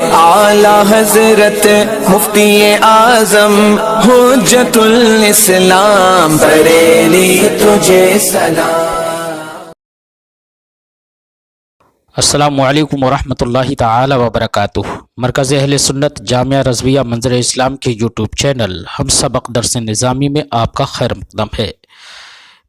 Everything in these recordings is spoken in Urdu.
اعلی حضرت مفتی اعظم حجت الاسلام بریلی تجھے سلام۔ السلام علیکم ورحمۃ اللہ تعالی وبرکاتہ۔ مرکز اہل سنت جامعہ رضویہ منظر اسلام کے یوٹیوب چینل ہم سبق درس نظامی میں آپ کا خیر مقدم ہے۔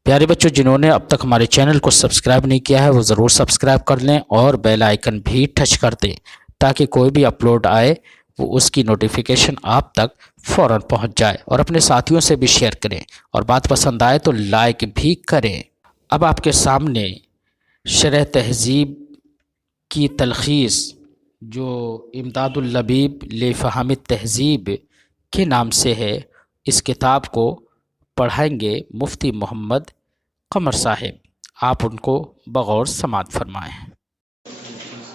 پیارے بچوں، جنہوں نے اب تک ہمارے چینل کو سبسکرائب نہیں کیا ہے وہ ضرور سبسکرائب کر لیں اور بیل آئیکن بھی ٹچ کر دیں تاکہ کوئی بھی اپلوڈ آئے وہ اس کی نوٹیفیکیشن آپ تک فوراً پہنچ جائے، اور اپنے ساتھیوں سے بھی شیئر کریں، اور بات پسند آئے تو لائک بھی کریں۔ اب آپ کے سامنے شرح تہذیب کی تلخیص جو امداد اللبیب لفہم التہذیب کے نام سے ہے، اس کتاب کو پڑھائیں گے مفتی محمد قمر صاحب۔ آپ ان کو بغور سماعت فرمائیں۔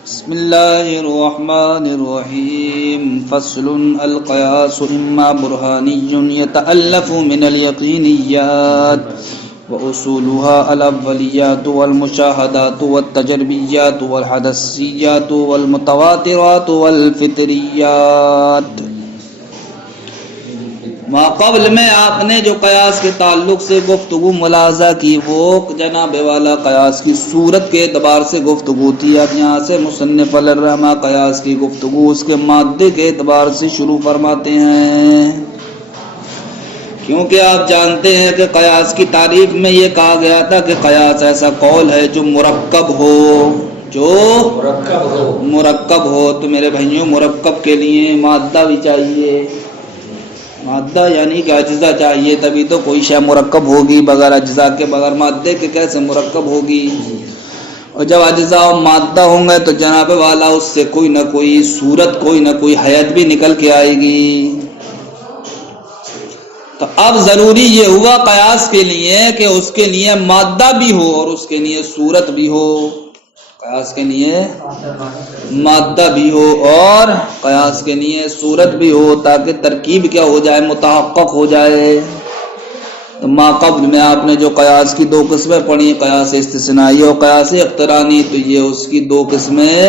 بسم اللہ الرحمن الرحیم۔ فصل القیاس اما برہانی یتألف من الیقینیات واصولها الاولیات والمشاہدات والتجربیات والحدثیات والمتواترات والفطریات۔ ما قبل میں آپ نے جو قیاس کے تعلق سے گفتگو ملاحظہ کی وہ جناب والا قیاس کی صورت کے اعتبار سے گفتگو تھی۔ اب یہاں سے مصنف الرحمہ قیاس کی گفتگو اس کے مادے کے اعتبار سے شروع فرماتے ہیں، کیونکہ آپ جانتے ہیں کہ قیاس کی تعریف میں یہ کہا گیا تھا کہ قیاس ایسا قول ہے جو مرکب ہو، جو مرکب ہو۔ تو میرے بھائیوں، مرکب کے لیے مادہ بھی چاہیے، مادہ یعنی کہ اجزا چاہیے، تبھی تو کوئی شے مرکب ہوگی۔ بغیر اجزا کے، بغیر مادے کے کیسے مرکب ہوگی؟ اور جب اجزا و مادہ ہوں گے تو جناب والا اس سے کوئی نہ کوئی صورت، کوئی نہ کوئی حیت بھی نکل کے آئے گی۔ تو اب ضروری یہ ہوا قیاس کے لیے کہ اس کے لیے مادہ بھی ہو اور اس کے لیے صورت بھی ہو، قیاس کے لیے مادہ بھی ہو اور قیاس کے لیے صورت بھی ہو، تاکہ ترکیب کیا ہو جائے، متحقق ہو جائے۔ تو ما قبل میں آپ نے جو قیاس کی دو قسمیں پڑھی، قیاس استثنائی اور قیاس اقترانی، تو یہ اس کی دو قسمیں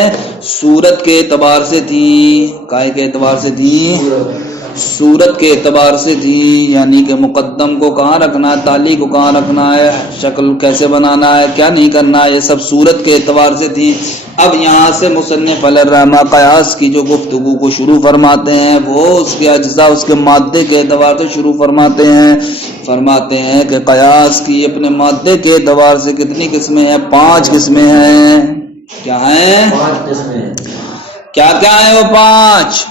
صورت کے اعتبار سے تھیں۔ کائے کے اعتبار سے تھیں؟ صورت کے اعتبار سے تھی، یعنی کہ مقدم کو کہاں رکھنا ہے، تالی کو کہاں رکھنا ہے، شکل کیسے بنانا ہے، کیا نہیں کرنا ہے، یہ سب صورت کے اعتبار سے تھی۔ اب یہاں سے مصنف الرحمہ قیاس کی جو گفتگو کو شروع فرماتے ہیں وہ اس کے اجزاء، اس کے مادے کے اعتبار سے شروع فرماتے ہیں کہ قیاس کی اپنے مادے کے اعتبار سے کتنی قسمیں ہیں؟ 5 قسمیں ہیں۔ کیا ہیں؟ 5 قسمیں۔ کیا کیا ہیں وہ 5؟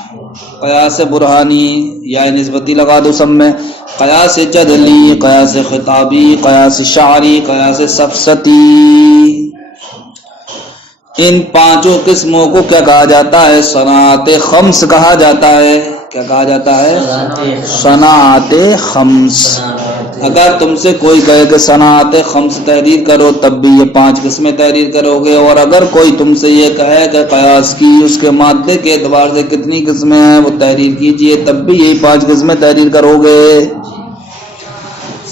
قیاس برہانی یا نسبتی لگا دو سب میں، قیاس جدلی، قیاس خطابی، قیاس شعری، قیاس سفسطی۔ ان 5 قسموں کو کیا کہا جاتا ہے؟ صناعت خمس کہا جاتا ہے۔ کیا کہا جاتا ہے؟ صناعت خمس۔ اگر تم سے کوئی کہے کہ صناعت خمس تحریر کرو تب بھی یہ 5 قسمیں تحریر کرو گے، اور اگر کوئی تم سے یہ کہے کہ قیاس کی اس کے مادے کے اعتبار سے کتنی قسمیں ہیں وہ تحریر کیجئے تب بھی یہی 5 قسمیں تحریر کرو گے۔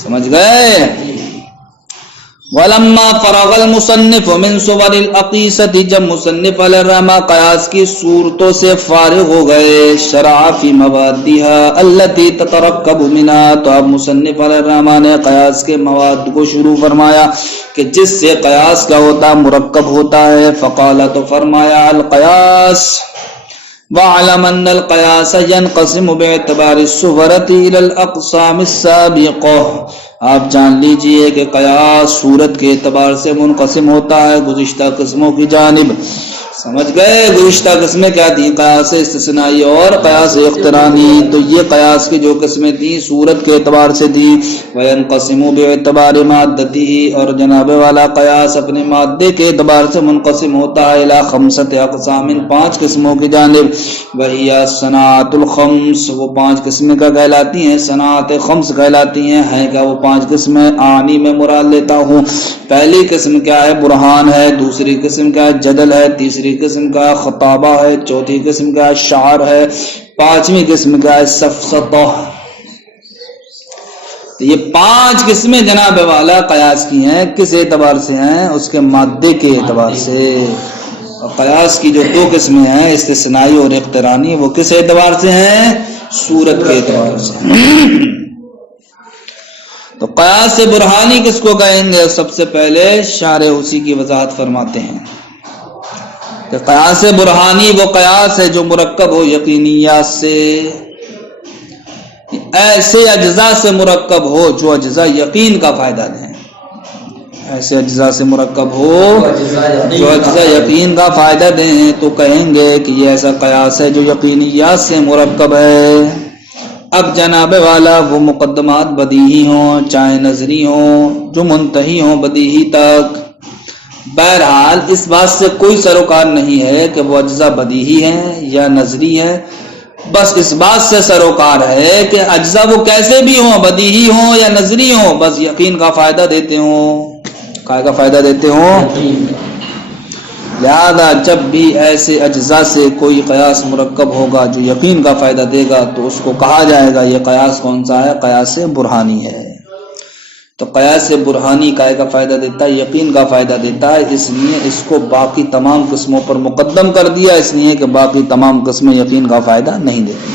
سمجھ گئے؟ وَلَمَّا فَرَغَ الْمُصَنِّفُ مِنْ صُوَرِ الْأَقِیسَةِ، جب مصنف علیہ الرحمہ قیاس کی صورتوں سے فارغ ہو گئے، شرع فی موادها التي تترکب منها، تو اب مصنف علیہ الرحمہ نے قیاس کے مواد کو شروع فرمایا کہ جس سے قیاس کا ہوتا مرکب ہوتا ہے۔ فقال، تو فرمایا، القیاس وَعْلَمْ أَنَّ الْقِيَاسَ يَنْقَسِمُ بِاعْتِبَارِ الصُّوَرَةِ إِلَى الْأَقْسَامِ السَّابِقَةِ، آپ جان لیجئے کہ قیاس صورت کے اعتبار سے منقسم ہوتا ہے گزشتہ قسموں کی جانب۔ سمجھ گئے؟ گزشتہ قسمیں کیا تھیں؟ قیاس استثنائی اور قیاس اقترانی۔ تو یہ قیاس کی جو قسمیں تھیں صورت کے اعتبار سے تھیں۔ وَيَنْقَسِمُ بِاعْتِبَارِ مَادَّتِهِ، اور جناب والا قیاس اپنے مادے کے اعتبار سے منقسم ہوتا ہے إِلَى 5 أقسام، 5 قسموں کی جانب۔ وَهِيَ صَنَاعَةُ الْخَمْس، وہ 5 قسمیں کا کہلاتی ہیں، صناعت خمس کہلاتی ہیں۔ ہیں کیا وہ 5 قسمیں؟ آنی میں مراد لیتا ہوں۔ پہلی قسم کیا ہے؟ برہان ہے۔ دوسری قسم کیا ہے؟ جدل ہے۔ تیسری قسم کا خطابہ ہے۔ چوتھی قسم کا شعر ہے۔ 5ویں قسم کا ہے سفسطہ۔ تو یہ 5 قسمیں جناب والا قیاس کی ہیں۔ کس اعتبار سے ہیں؟ اس کے مادے کے اعتبار سے۔ اور قیاس کی جو دو قسمیں ہیں استثنائی اور اقترانی، وہ کس اعتبار سے ہیں؟ صورت کے اعتبار سے۔ تو قیاس برہانی کس کو کہیں گے؟ سب سے پہلے شارح اسی کی وضاحت فرماتے ہیں کہ قیاس برہانی وہ قیاس ہے جو مرکب ہو یقینیات سے، ایسے اجزاء سے مرکب ہو جو اجزاء یقین کا فائدہ دیں، ایسے اجزاء سے مرکب ہو جو اجزاء یقین کا فائدہ دیں، تو کہیں گے کہ یہ ایسا قیاس ہے جو یقینیات سے مرکب ہے۔ اب جناب والا وہ مقدمات بدیہی ہوں چاہے نظری ہوں جو منتہی ہوں بدیہی تک، بہرحال اس بات سے کوئی سروکار نہیں ہے کہ وہ اجزاء بدیہی ہیں یا نظری ہیں، بس اس بات سے سروکار ہے کہ اجزاء وہ کیسے بھی ہوں، بدیہی ہوں یا نظری ہوں، بس یقین کا فائدہ دیتے ہوں، کائے کا فائدہ دیتے ہوں۔ لہذا جب بھی ایسے اجزاء سے کوئی قیاس مرکب ہوگا جو یقین کا فائدہ دے گا تو اس کو کہا جائے گا یہ قیاس کون سا ہے؟ قیاس برہانی ہے۔ تو قیاس برہانی کائے کا فائدہ دیتا ہے؟ یقین کا فائدہ دیتا ہے، اس لیے اس کو باقی تمام قسموں پر مقدم کر دیا، اس لیے کہ باقی تمام قسمیں یقین کا فائدہ نہیں دیتی۔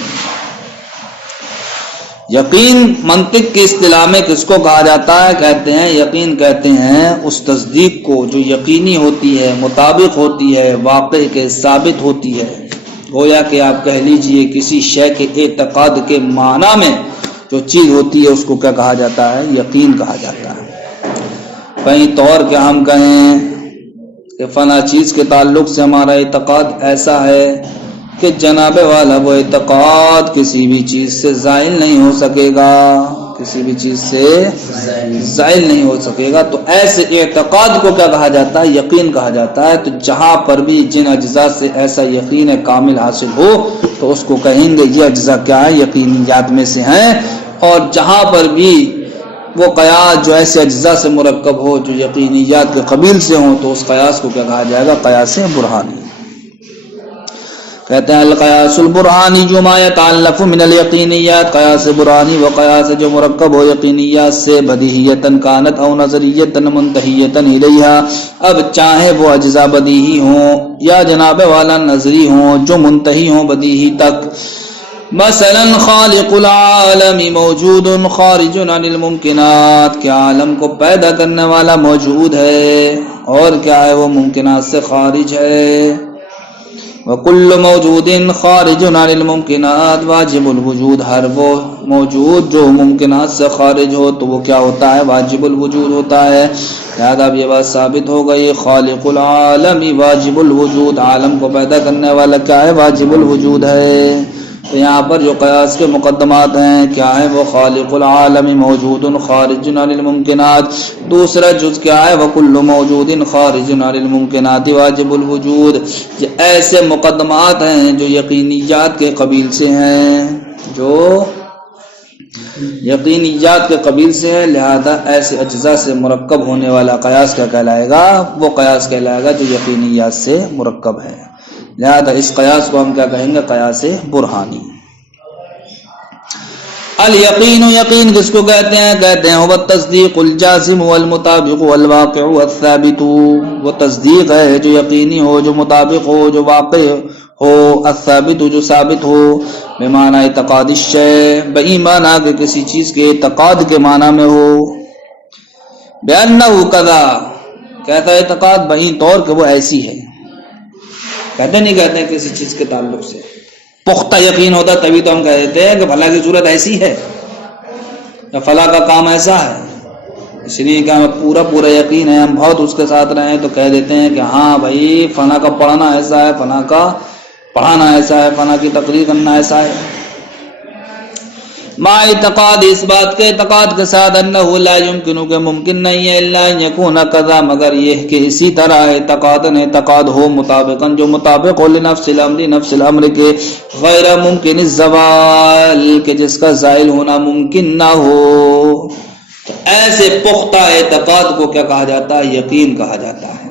یقین منطق کی اصطلاح میں کس کو کہا جاتا ہے؟ کہتے ہیں یقین کہتے ہیں اس تصدیق کو جو یقینی ہوتی ہے، مطابق ہوتی ہے، واقع کے ثابت ہوتی ہے، گویا کہ آپ کہہ لیجئے کسی شے کے اعتقاد کے معنی میں جو چیز ہوتی ہے اس کو کیا کہا جاتا ہے؟ یقین کہا جاتا ہے۔ کہیں طور کہ ہم کہیں کہ فلاں چیز کے تعلق سے ہمارا اعتقاد ایسا ہے کہ جناب والا وہ اعتقاد کسی بھی چیز سے زائل نہیں ہو سکے گا، کسی بھی چیز سے زائل نہیں ہو سکے گا، تو ایسے اعتقاد کو کیا کہا جاتا ہے؟ یقین کہا جاتا ہے۔ تو جہاں پر بھی جن اجزاء سے ایسا یقین کامل حاصل ہو تو اس کو کہیں گے یہ اجزاء کیا ہے؟ یقینیات میں سے ہیں۔ اور جہاں پر بھی وہ قیاس جو ایسے اجزاء سے مرکب ہو جو یقینیات کے قبیل سے ہوں تو اس قیاس کو کیا کہا جائے گا؟ قیاس برہانی۔ کہتے ہیں القیاس البرہانی جو ما یتعلق من الیقینیات، قیاس برہانی وہ قیاس جو مرکب ہو یقینیات سے، بدیہیتاً کانت او نظریتاً منتہیتاً الیہا، اب چاہے وہ اجزاء بدیہی ہوں یا جناب والا نظری ہوں جو منتہی ہوں بدیہی تک۔ مثلا خالق العالم موجود خارج عن الممکنات، کہ عالم کو پیدا کرنے والا موجود ہے اور کیا ہے؟ وہ ممکنات سے خارج ہے۔ وَكُلُّ مَوْجُودٍ خَارِجٌ عَنِ الْمُمْكِنَاتِ، واجب الوجود ہر وہ موجود جو ممکنات سے خارج ہو تو وہ کیا ہوتا ہے؟ واجب الوجود ہوتا ہے۔ لہذا اب یہ بات ثابت ہو گئی خالق العالم واجب الوجود، عالم کو پیدا کرنے والا کیا ہے؟ واجب الوجود ہے۔ تو یہاں پر جو قیاس کے مقدمات ہیں کیا ہے؟ وہ خالق العالم موجود خارج عن الممکنات، دوسرا جز کیا ہے؟ وَكُلُّ مَوْجُودٍ خَارِجٌ عَنِ الْمُمْكِنَاتِ واجب الوجود۔ یہ ایسے مقدمات ہیں جو یقینیات کے قبیل سے ہیں، جو یقینیات کے قبیل سے ہے، لہذا ایسے اجزاء سے مرکب ہونے والا قیاس کیا کہلائے گا؟ وہ قیاس کہلائے گا جو یقینیات سے مرکب ہے۔ لہذا اس قیاس کو ہم کیا کہیں گے؟ قیاس برہانی۔ الیقین، یقین کس کو کہتے ہیں؟ کہتے ہیں وہ تصدیق الجازم والمطابق والواقع والثابت، وہ تصدیق ہے جو یقینی ہو، جو مطابق ہو، جو واقع ہو، الثابت جو ثابت ہو، بمعنی اعتقاد الشیء، بایمانہ کہ کسی چیز کے اعتقاد کے معنی میں ہو، بأنہ کذا، کہتا ہے اعتقاد بہین طور کہ وہ ایسی ہے، کہتے نہیں کہتے ہیں کسی چیز کے تعلق سے پختہ یقین ہوتا تبھی تو ہم کہہ دیتے ہیں کہ فلاں کی صورت ایسی ہے یا فلاں کا کام ایسا ہے، اس لیے کہ ہمیں پورا یقین ہے، ہم بہت اس کے ساتھ رہے ہیں تو کہہ دیتے ہیں کہ ہاں بھائی فلاں کا پڑھنا ایسا ہے، فلاں کا پڑھانا ایسا ہے، فلاں کی تقریر کرنا ایسا ہے، ما اعتقاد اس بات کے اعتقاد کے ساتھ انہو لا یمکنو کہ ممکن نہیں ہے الا ان یکون کذا مگر یہ کہ اسی طرح اعتقاد ہو مطابقا جو مطابق ہو لنفس الامر نفس الامر کے غیر ممکن الزوال کہ جس کا زائل ہونا ممکن نہ ہو، تو ایسے پختہ اعتقاد کو کیا کہا جاتا ہے؟ یقین کہا جاتا ہے۔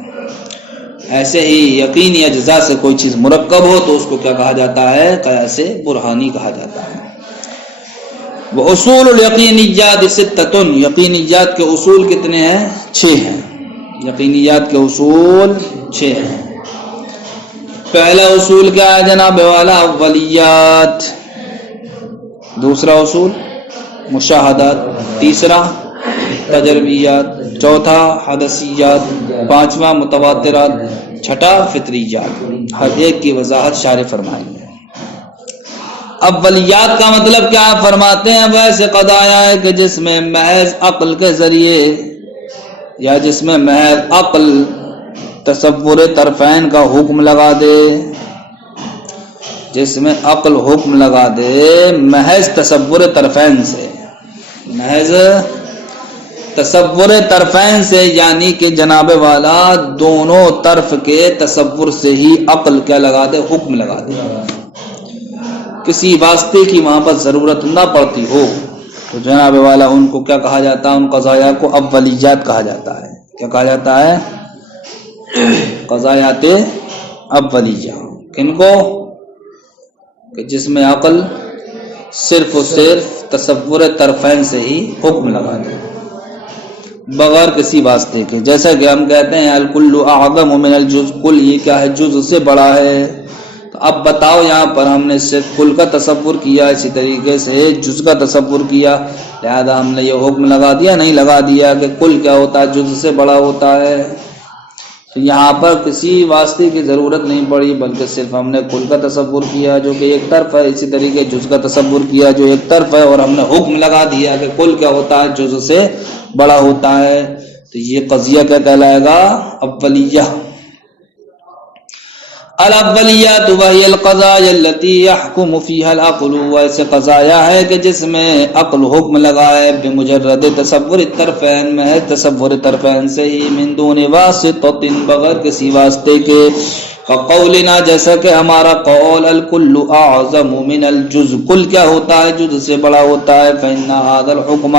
ایسے ہی یقینی اجزاء سے کوئی چیز مرکب ہو تو اس کو کیا کہا جاتا ہے؟ قیاس برہانی کہا جاتا ہے۔ وہ اصول الیقینیات ستۃ، یقینیات کے اصول کتنے ہیں؟ 6 ہیں، یقینیات کے اصول 6 ہیں۔ پہلا اصول کیا ہے جناب والا؟ اولیات. دوسرا اصول مشاہدات. تیسرا تجربیات. چوتھا حدثیات. پانچواں متواترات. چھٹا فطریات. ہر ایک کی وضاحت شارح فرمائیں گے. اولیات کا مطلب کیا فرماتے ہیں؟ ویسے قضایا ہے کہ جس میں محض عقل کے ذریعے یا جس میں محض عقل تصور طرفین کا حکم لگا دے، جس میں عقل حکم لگا دے محض تصور طرفین سے، محض تصور طرفین سے، یعنی کہ جناب والا دونوں طرف کے تصور سے ہی عقل کیا لگا دے؟ حکم لگا دے. کسی واسطے کی وہاں پر ضرورت نہ پڑتی ہو تو جناب والا ان کو کیا کہا جاتا ہے؟ ان قضایا کو اولیات کہا جاتا ہے. کیا کہا جاتا ہے؟ قضایات اولیہ. کن کو؟ کہ جس میں عقل صرف و صرف تصور طرفین سے ہی حکم لگا دے بغیر کسی واسطے کے. جیسا کہ ہم کہتے ہیں الکل اعظم من الجز، کل یہ کیا ہے؟ جز سے بڑا ہے. تو اب بتاؤ یہاں پر ہم نے صرف کل کا تصور کیا، اسی طریقے سے جز کا تصور کیا، لہذا ہم نے یہ حکم لگا دیا؟ نہیں لگا دیا کہ کل کیا ہوتا ہے؟ جز سے بڑا ہوتا ہے. تو یہاں پر کسی واسطے کی ضرورت نہیں پڑی، بلکہ صرف ہم نے کل کا تصور کیا جو کہ ایک طرف ہے، اسی طریقے جز کا تصور کیا جو ایک طرف ہے، اور ہم نے حکم لگا دیا کہ کل کیا ہوتا ہے؟ جز سے بڑا ہوتا ہے. تو یہ قضیہ کیا کہلائے گا؟ اولیہ. الاولیات وہی القضایا التي يحكم فيها العقل، ویسے قضایا ہے کہ جس میں عقل حکم لگائے بمجرد تصور الطرفین، میں تصور طرفین سے ہی، من دون واسطۃ، بغیر کسی واسطے کے. فقولنا، جیسا کہ ہمارا قول، الکل اعظم من الجز، کل کیا ہوتا ہے؟ جز سے بڑا ہوتا ہے. فإن هذا الحکم،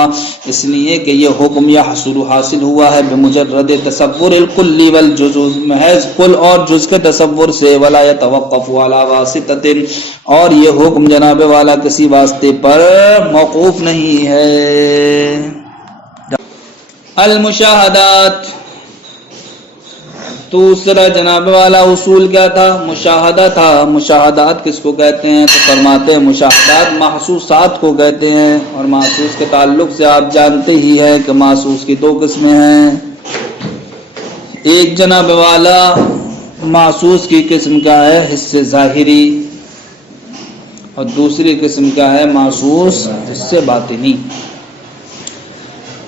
اس لیے کہ یہ حکم یحصل، حاصل ہوا ہے بمجرد تصور الکل والجز، محض کل اور جز کے تصور سے. ولا يتوقف على واسطۃ، اور یہ حکم جناب والا کسی واسطے پر موقوف نہیں ہے. المشاہدات. دوسرا جناب والا اصول کیا تھا؟ مشاہدہ تھا. مشاہدات کس کو کہتے ہیں؟ تو فرماتے ہیں مشاہدات محسوسات کو کہتے ہیں. اور محسوس کے تعلق سے آپ جانتے ہی ہیں کہ محسوس کی دو قسمیں ہیں. ایک جناب والا محسوس کی قسم کیا ہے؟ حس ظاہری. اور دوسری قسم کیا ہے؟ محسوس حس باطنی.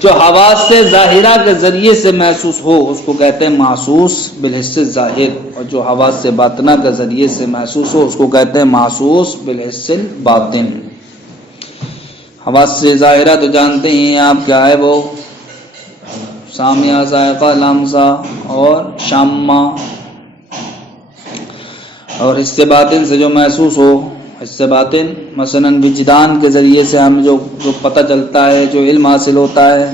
جو حواس سے ظاہرہ کے ذریعے سے محسوس ہو اس کو کہتے ہیں محسوس بالحس ظاہر، اور جو حواس سے باطنہ کے ذریعے سے محسوس ہو اس کو کہتے ہیں محسوس بالحس باطن. حواس سے ظاہرہ تو جانتے ہیں آپ کیا ہے؟ وہ سامعہ، ذائقہ، لمسہ اور شامہ. اور حس باطن سے جو محسوس ہو، حس باطن مثلا وجدان کے ذریعے سے ہم جو پتہ چلتا ہے، جو علم حاصل ہوتا ہے،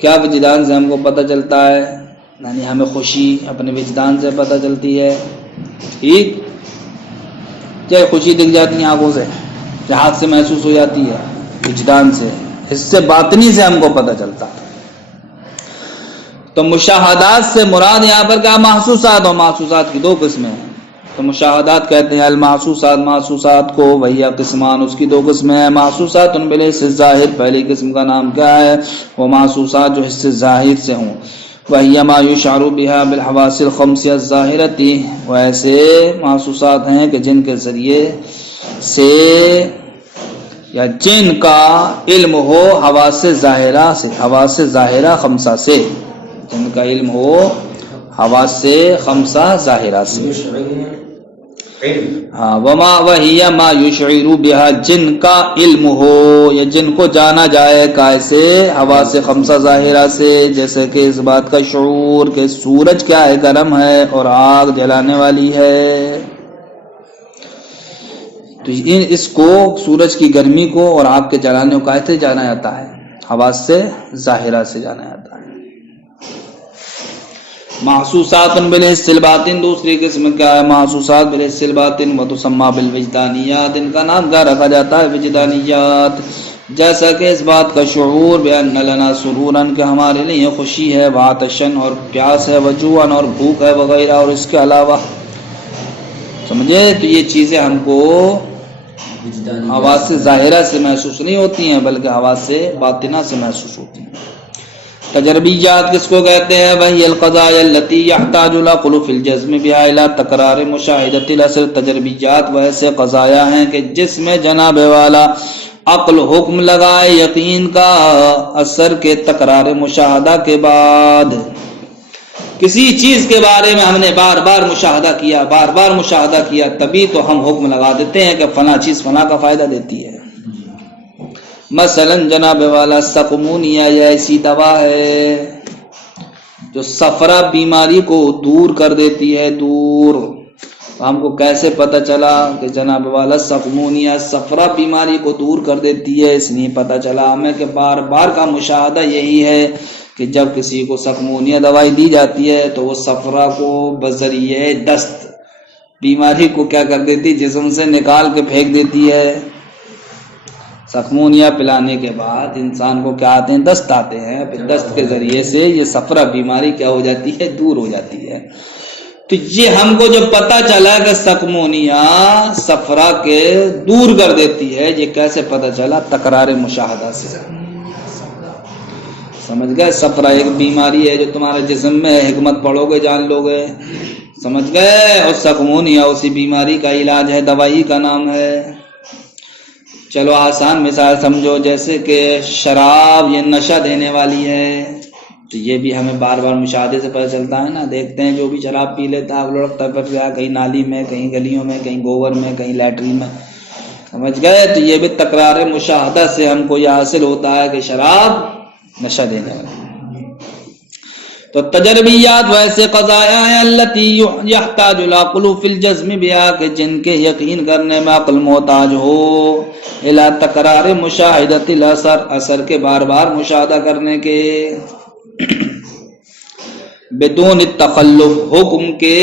کیا وجدان سے ہم کو پتہ چلتا ہے؟ یعنی ہمیں خوشی اپنے وجدان سے پتہ چلتی ہے. ٹھیک، چاہے خوشی دکھ جاتی ہے آنکھوں سے، ہاتھ سے محسوس ہو جاتی ہے، وجدان سے، حس باطنی سے ہم کو پتہ چلتا ہے. تو مشاہدات سے مراد یہاں پر کیا؟ محسوسات. اور محسوسات کی دو قسمیں ہیں. تو مشاہدات کہتے ہیں المحسوسات، محسوسات کو، وہی قسمان، اس کی دو قسمیں ہیں. محسوسات بالحس ظاہر، پہلی قسم کا نام کیا ہے؟ وہ محسوسات جو حس ظاہر سے ہوں. وہی ما یشعر بها بالحواس الخمس الظاہرۃ، ویسے محسوسات ہیں کہ جن کے ذریعے سے یا جن کا علم ہو حواس ظاہرہ سے، حواس ظاہرہ خمسہ سے، جن کا علم ہو حواس خمسہ ظاہرہ سے. وما وہی ما یشعر بها، جن کا علم ہو یا جن کو جانا جائے کیسے؟ حواس خمسہ ظاہرہ سے. جیسے کہ اس بات کا شعور کہ سورج کیا ہے؟ گرم ہے اور آگ جلانے والی ہے. تو اس کو، سورج کی گرمی کو اور آگ کے جلانے کو کیسے جانا جاتا ہے؟ حواس ظاہرہ سے جانا جاتا ہے. محسوسات بالحس الباطن، دوسری قسم کیا ہے؟ محسوسات بالحس الباطن، وتسمى بالوجدانیات، ان کا نام کیا رکھا جاتا ہے؟ وجدانیات. جیسا کہ اس بات کا شعور بأن لنا سرورا، کہ ہمارے لیے خوشی ہے، وعطشا اور پیاس ہے، وجوعا اور بھوک ہے، وغیرہ اور اس کے علاوہ. سمجھے؟ تو یہ چیزیں ہم کو حواس ظاہرہ سے محسوس نہیں ہوتی ہیں بلکہ حواس سے باطنہ سے محسوس ہوتی ہیں۔ تجربیات کس کو کہتے ہیں؟ وہی القضایا التي يحتاج العقل في الجزم بها الى تکرار مشاہدۃ الاثر۔ تجربیات وہ ایسے قضایا ہیں کہ جس میں جناب والا عقل حکم لگائے یقین کا اثر کے تکرار مشاہدہ کے بعد۔ کسی چیز کے بارے میں ہم نے بار بار مشاہدہ کیا تبھی تو ہم حکم لگا دیتے ہیں کہ فلاں چیز فلاں کا فائدہ دیتی ہے۔ مثلا جناب والا سقمونیہ یہ ایسی دوا ہے جو صفرا بیماری کو دور کر دیتی ہے، دور۔ ہم کو کیسے پتہ چلا کہ جناب والا سقمونیہ صفرا بیماری کو دور کر دیتی ہے؟ اس لیے پتہ چلا ہمیں کہ بار بار کا مشاہدہ یہی ہے کہ جب کسی کو سقمونیہ دوائی دی جاتی ہے تو وہ صفرا کو بذریعہ دست بیماری کو کیا کر دیتی؟ جسم سے نکال کے پھینک دیتی ہے۔ سقمونیہ پلانے کے بعد انسان کو کیا آتے ہیں؟ دست آتے ہیں، پھر دست کے ذریعے سے یہ صفرا بیماری کیا ہو جاتی ہے؟ دور ہو جاتی ہے۔ تو یہ ہم کو جب پتہ چلا کہ سقمونیہ صفرا کے دور کر دیتی ہے، یہ کیسے پتہ چلا؟ تکرار مشاہدہ سے۔ سمجھ گئے؟ صفرا ایک بیماری ہے جو تمہارے جسم میں ہے، حکمت پڑھو گے جان لو گے، سمجھ گئے؟ اور سقمونیہ اسی بیماری کا علاج ہے، دوائی کا نام ہے۔ چلو آسان مثال سمجھو، جیسے کہ شراب یہ نشہ دینے والی ہے، تو یہ بھی ہمیں بار بار مشاہدے سے پتہ چلتا ہے نا۔ دیکھتے ہیں جو بھی شراب پی لیتا ہے لڑکتا پھر گیا کہیں نالی میں، کہیں گلیوں میں، کہیں گوبر میں، کہیں لیٹرین میں، سمجھ گئے؟ تو یہ بھی تکرار مشاہدہ سے ہم کو یہ حاصل ہوتا ہے کہ شراب نشہ دینے والی۔ تو تجربیات ویسے قضایا ہیں التی یحتاج العقل فی الجزم بها کہ جن کے یقین کرنے میں عقل محتاج ہو الی تکرار مشاہدۃ الاثر، اثر کے بار بار مشاہدہ کرنے کے، بدون التخلف حکم کے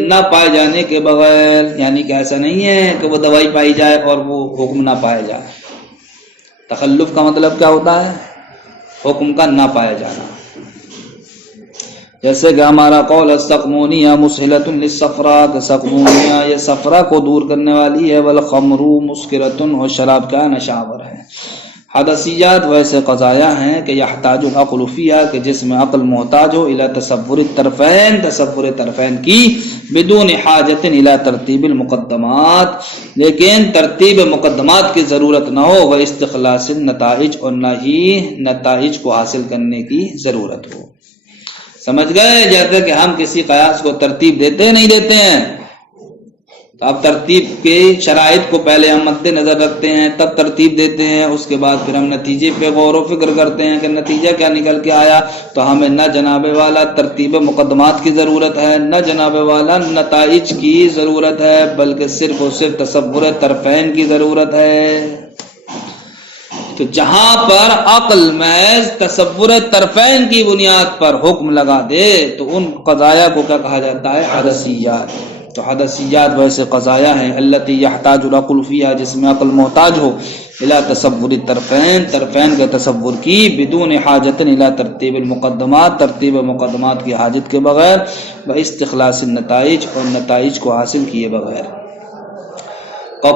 نہ پائے جانے کے بغیر۔ یعنی کہ ایسا نہیں ہے کہ وہ دوائی پائی جائے اور وہ حکم نہ پایا جائے۔ تخلف کا مطلب کیا ہوتا ہے؟ حکم کا نہ پایا جانا۔ جیسے کہ ہمارا قول السقمونیہ مسہلۃ للصفرا، کہ سقمونیہ یہ صفرا کو دور کرنے والی ہے، والخمر مسکرۃ، اور شراب کا نشہ آور ہے۔ حدثیات ویسے قضایا ہیں کہ یحتاج العقل فیہا کہ جس میں عقل محتاج ہو الی تصور الطرفین، تصور طرفین کی، بدون حاجت الی ترتیب المقدمات، لیکن ترتیب مقدمات کی ضرورت نہ ہو، و استخلاص النتائج، اور نہ ہی نتائج کو حاصل کرنے کی ضرورت ہو۔ سمجھ گئے؟ جیسے کہ ہم کسی قیاس کو ترتیب دیتے نہیں دیتے ہیں، تو اب ترتیب کے شرائط کو پہلے ہم مد نظر رکھتے ہیں تب ترتیب دیتے ہیں، اس کے بعد پھر ہم نتیجے پہ غور و فکر کرتے ہیں کہ نتیجہ کیا نکل کے آیا۔ تو ہمیں نہ جناب والا ترتیب مقدمات کی ضرورت ہے، نہ جناب والا نتائج کی ضرورت ہے، بلکہ صرف اور صرف تصور طرفین کی ضرورت ہے۔ تو جہاں پر عقل محض تصور طرفین کی بنیاد پر حکم لگا دے تو ان قضایا کو کیا کہا جاتا ہے؟ حدثیات۔ تو حدثیات ویسے قضایا ہیں التی یحتاج العقل فیہا جس میں عقل محتاج ہو الی تصور الطرفین، طرفین کے تصور کی، بدون حاجت الی ترتیب المقدمات، ترتیب مقدمات کی حاجت کے بغیر، و استخلاص النتائج، اور نتائج کو حاصل کیے بغیر۔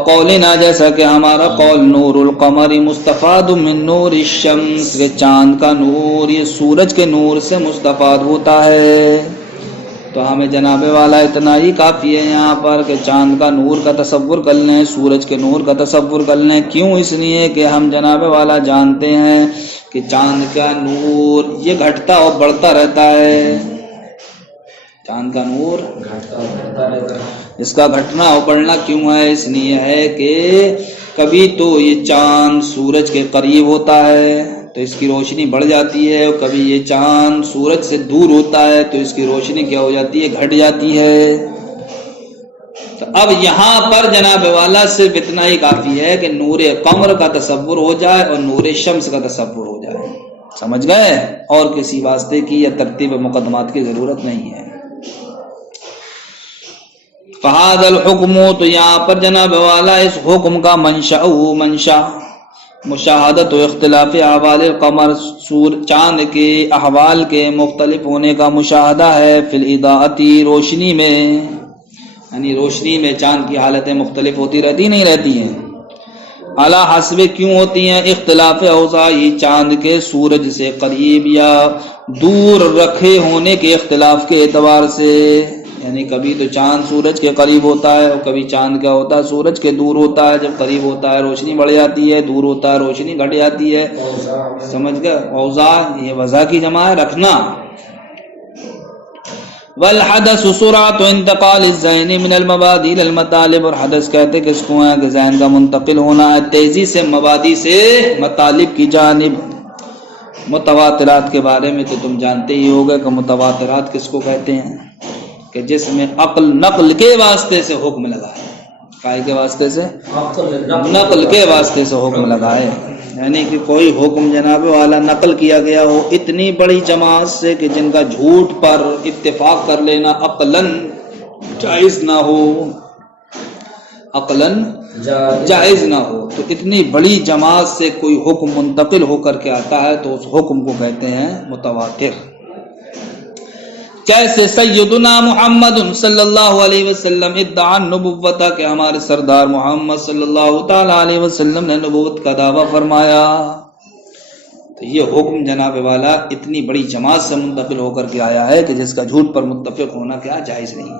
قولنا جیسا کہ ہمارا قول نور القمر مستفاد من نور الشمس، کہ چاند کا نور یہ سورج کے نور سے مستفاد ہوتا ہے۔ تو ہمیں جناب والا اتنا ہی کافی ہے یہاں پر کہ چاند کا نور کا تصور کر لیں، سورج کے نور کا تصور کر لیں۔ کیوں؟ اس لیے کہ ہم جناب والا جانتے ہیں کہ چاند کا نور یہ گھٹتا اور بڑھتا رہتا ہے، چاند کا نور اس کا گھٹنا اور بڑھنا کیوں ہے؟ اس لیے ہے کہ کبھی تو یہ چاند سورج کے قریب ہوتا ہے تو اس کی روشنی بڑھ جاتی ہے، اور کبھی یہ چاند سورج سے دور ہوتا ہے تو اس کی روشنی کیا ہو جاتی ہے؟ گھٹ جاتی ہے۔ تو اب یہاں پر جناب والا صرف اتنا ہی کافی ہے کہ نور قمر کا تصور ہو جائے اور نور شمس کا تصور ہو جائے، سمجھ گئے؟ اور کسی واسطے کی یا ترتیب مقدمات کی ضرورت نہیں ہے۔ فہذا الحکم، تو یہاں پر جناب والا اس حکم کا منشأ مشاہدت و اختلاف احوال القمر، چاند کے احوال کے مختلف ہونے کا مشاہدہ ہے، فی الاضاءۃ روشنی میں، یعنی روشنی میں چاند کی حالتیں مختلف ہوتی رہتی نہیں رہتی ہیں. اعلیٰ حسب کیوں ہوتی ہیں؟ اختلاف اوضاعی، چاند کے سورج سے قریب یا دور رکھے ہونے کے اختلاف کے اعتبار سے. یعنی کبھی تو چاند سورج کے قریب ہوتا ہے اور کبھی چاند کیا ہوتا ہے سورج کے دور ہوتا ہے. جب قریب ہوتا ہے روشنی بڑھ جاتی ہے، دور ہوتا ہے روشنی گھٹ جاتی ہے. سمجھ گئے؟ اوضاع یہ وضع کی جمع ہے، رکھنا. والحدث سرعت انتقال الذہن من المبادی الى المطالب، اور حدث کہتے کس کو ہے کہ ذہن کا منتقل ہونا ہے تیزی سے مبادی سے مطالب کی جانب. متواترات کے بارے میں تو تم جانتے ہی ہوگے کہ متواترات کس کو کہتے ہیں کہ جس میں عقل نقل کے واسطے سے حکم لگا ہے. کائے کے واسطے سے؟ نقل کے واسطے سے حکم لگا ہے. یعنی کہ کوئی حکم جناب والا نقل کیا گیا ہو اتنی بڑی جماعت سے کہ جن کا جھوٹ پر اتفاق کر لینا عقلاً جائز نہ ہو، عقلاً جائز نہ ہو. تو اتنی بڑی جماعت سے کوئی حکم منتقل ہو کر کے آتا ہے تو اس حکم کو کہتے ہیں متواتر. جیسے سیدنا محمد صلی اللہ علیہ وسلم ادعا النبوت، کہ ہمارے سردار محمد صلی اللہ تعالی علیہ وسلم نے نبوت کا دعویٰ فرمایا. تو یہ حکم جناب والا اتنی بڑی جماعت سے منتقل ہو کر کے آیا ہے کہ جس کا جھوٹ پر متفق ہونا کیا جائز نہیں ہے.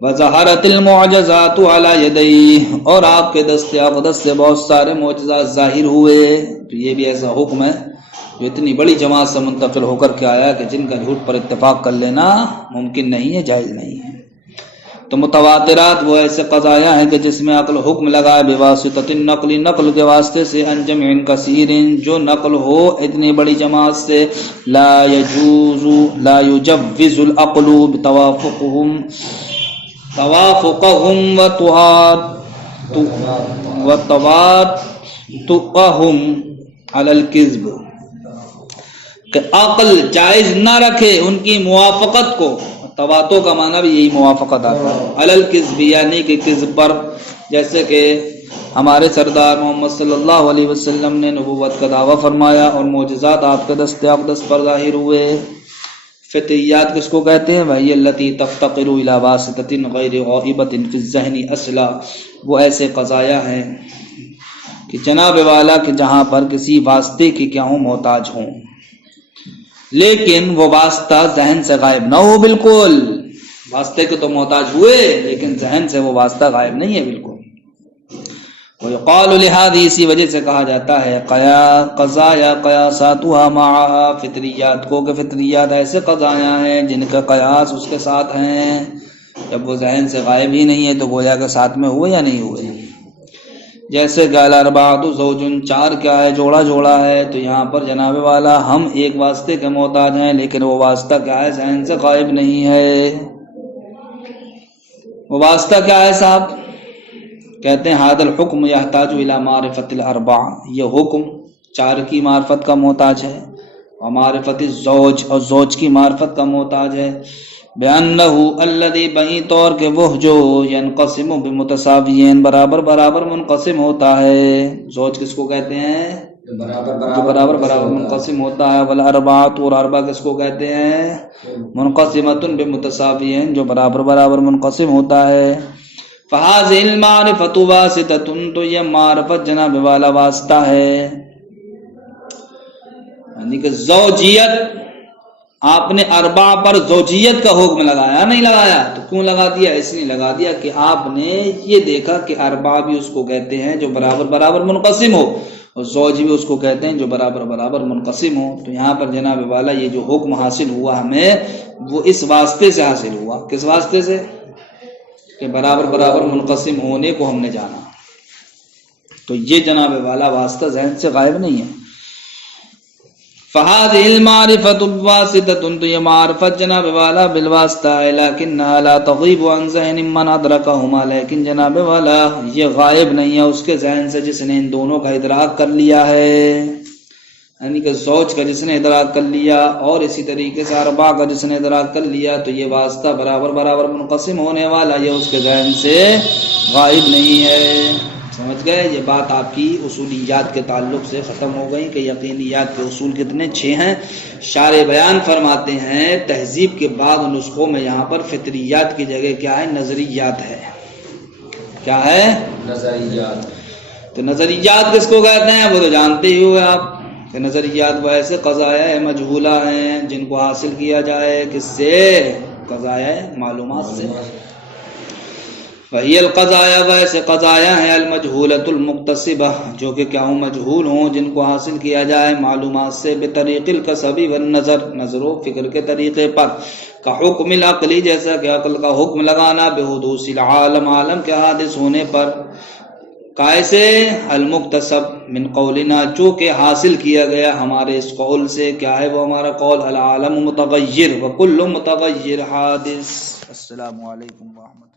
وظہرت المعجزات علی یدیہ، اور آپ کے دست اقدس سے بہت سارے معجزات ظاہر ہوئے. تو یہ بھی ایسا حکم ہے جو اتنی بڑی جماعت سے منتقل ہو کر کے آیا کہ جن کا جھوٹ پر اتفاق کر لینا ممکن نہیں ہے، جائز نہیں ہے. تو متواترات وہ ایسے قضایا ہیں کہ جس میں عقل حکم لگائے بواسطۃ النقل، نقل کے واسطے سے، ان جمع کثیر، جو نقل ہو اتنی بڑی جماعت سے. لا یجوز العقل توافقهم وتواتؤهم علی الکذب، کہ عقل جائز نہ رکھے ان کی موافقت کو. تواتو کا معنی بھی یہی موافقت آتا ہے، علی الکذب یعنی کہ کذب پر. جیسے کہ ہمارے سردار محمد صلی اللہ علیہ وسلم نے نبوت کا دعویٰ فرمایا اور معجزات آپ کے دست اقدس پر ظاہر ہوئے. فطریات کس کو کہتے ہیں؟ وہی التی تفتقر الی واسطۃ غیر غائبۃ فی الذہن اصلا، وہ ایسے قضایا ہیں کہ جناب والا کہ جہاں پر کسی واسطے کی کیا ہوں محتاج ہوں، لیکن وہ واسطہ ذہن سے غائب نہ ہو. بالکل واسطے کے تو محتاج ہوئے لیکن ذہن سے وہ واسطہ غائب نہیں ہے بالکل. ويقال لهذه، اسی وجہ سے کہا جاتا ہے قضایا قیاساتها معها، فطریات کو کہ فطریات ایسے قضایا ہیں جن کا قیاس اس کے ساتھ ہیں. جب وہ ذہن سے غائب ہی نہیں ہے تو گویا کہ ساتھ میں ہوئے یا نہیں ہوئے. جیسے کہ الاربعۃ زوج، چار کیا ہے؟ جوڑا جوڑا ہے. تو یہاں پر جناب والا ہم ایک واسطے کے محتاج ہیں لیکن وہ واسطہ کیا ہے؟ ذہن سے غائب نہیں ہے. وہ واسطہ کیا ہے صاحب؟ کہتے ہیں ھذا الحکم یحتاج الی معرفۃ الاربع، یہ حکم چار کی معرفت کا محتاج ہے، اور معرفت الزوج، اور زوج کی معرفت کا محتاج ہے. بأنہ الذی، بہی طور کہ وہ جو ینقسم بمتساویین، برابر برابر منقسم ہوتا ہے. زوج کس کو کہتے ہیں؟ جو برابر برابر منقسم ہوتا ہے. والاربعۃ، اور اربع کس کو کہتے ہیں؟ منقسمۃ بمتساویین، جو برابر برابر منقسم ہوتا ہے. فہذہ المعرفۃ واسطۃ، تو یہ معرفت جناب والا واسطہ ہے. یعنی کہ زوجیت، آپ نے اربع پر زوجیت کا حکم لگایا نہیں لگایا؟ تو کیوں لگا دیا؟ اس لیے لگا دیا کہ آپ نے یہ دیکھا کہ اربع بھی اس کو کہتے ہیں جو برابر برابر منقسم ہو، اور زوج بھی اس کو کہتے ہیں جو برابر برابر منقسم ہو. تو یہاں پر جناب والا یہ جو حکم حاصل ہوا ہمیں، وہ اس واسطے سے حاصل ہوا. کس واسطے سے؟ کہ برابر برابر منقسم ہونے کو ہم نے جانا. تو یہ جناب والا واسطہ ذہن سے غائب نہیں ہے. فہذہ المعرفۃ واسطۃ، تو یہ معرفت جناب والا بالواسطہ ہے. لکنھا لا تغیب عن ذہن من ادرکہما، لیکن جناب والا یہ غائب نہیں ہے اس کے ذہن سے جس نے ان دونوں کا ادراک کر لیا ہے. یعنی کہ زوج کا جس نے ادراک کر لیا اور اسی طریقے سے اربع کا جس نے ادراک کر لیا، تو یہ واسطہ برابر برابر منقسم ہونے والا یہ اس کے ذہن سے غائب نہیں ہے. سمجھ گئے؟ یہ بات آپ کی اصولیات کے تعلق سے ختم ہو گئی کہ یقینیات کے اصول کتنے؟ 6 ہیں۔ شارح بیان فرماتے ہیں تہذیب کے بعد نسخوں میں یہاں پر فطریات کی جگہ کیا ہے؟ نظریات ہے۔ کیا ہے؟ نظریات۔ تو نظریات کس کو کہتے ہیں؟ وہ تو جانتے ہی ہوئے آپ کہ نظریات وہ ایسے قضایا مجہولہ ہیں جن کو حاصل کیا جائے کس سے؟ قضایا معلومات سے۔ وہی القضایا، ویسے قضایا ہیں المجہولۃ المکتسبہ جو کہ کیا ہوں؟ مجہول ہوں، جن کو حاصل کیا جائے معلومات سے، بطریق الکسب والنظر، نظر و فکر کے طریقے پر، کا حکم العقلی جیسا کہ عقل کا حکم لگانا، بحدوث العالم، عالم کے حادث ہونے پر، کیسے؟ المکتسب من قولنا، چونکہ حاصل کیا گیا ہمارے اس قول سے، کیا ہے وہ ہمارا قول؟ العالم متغیر وکل متغیر حادث۔ السلام علیکم ورحمۃ اللہ۔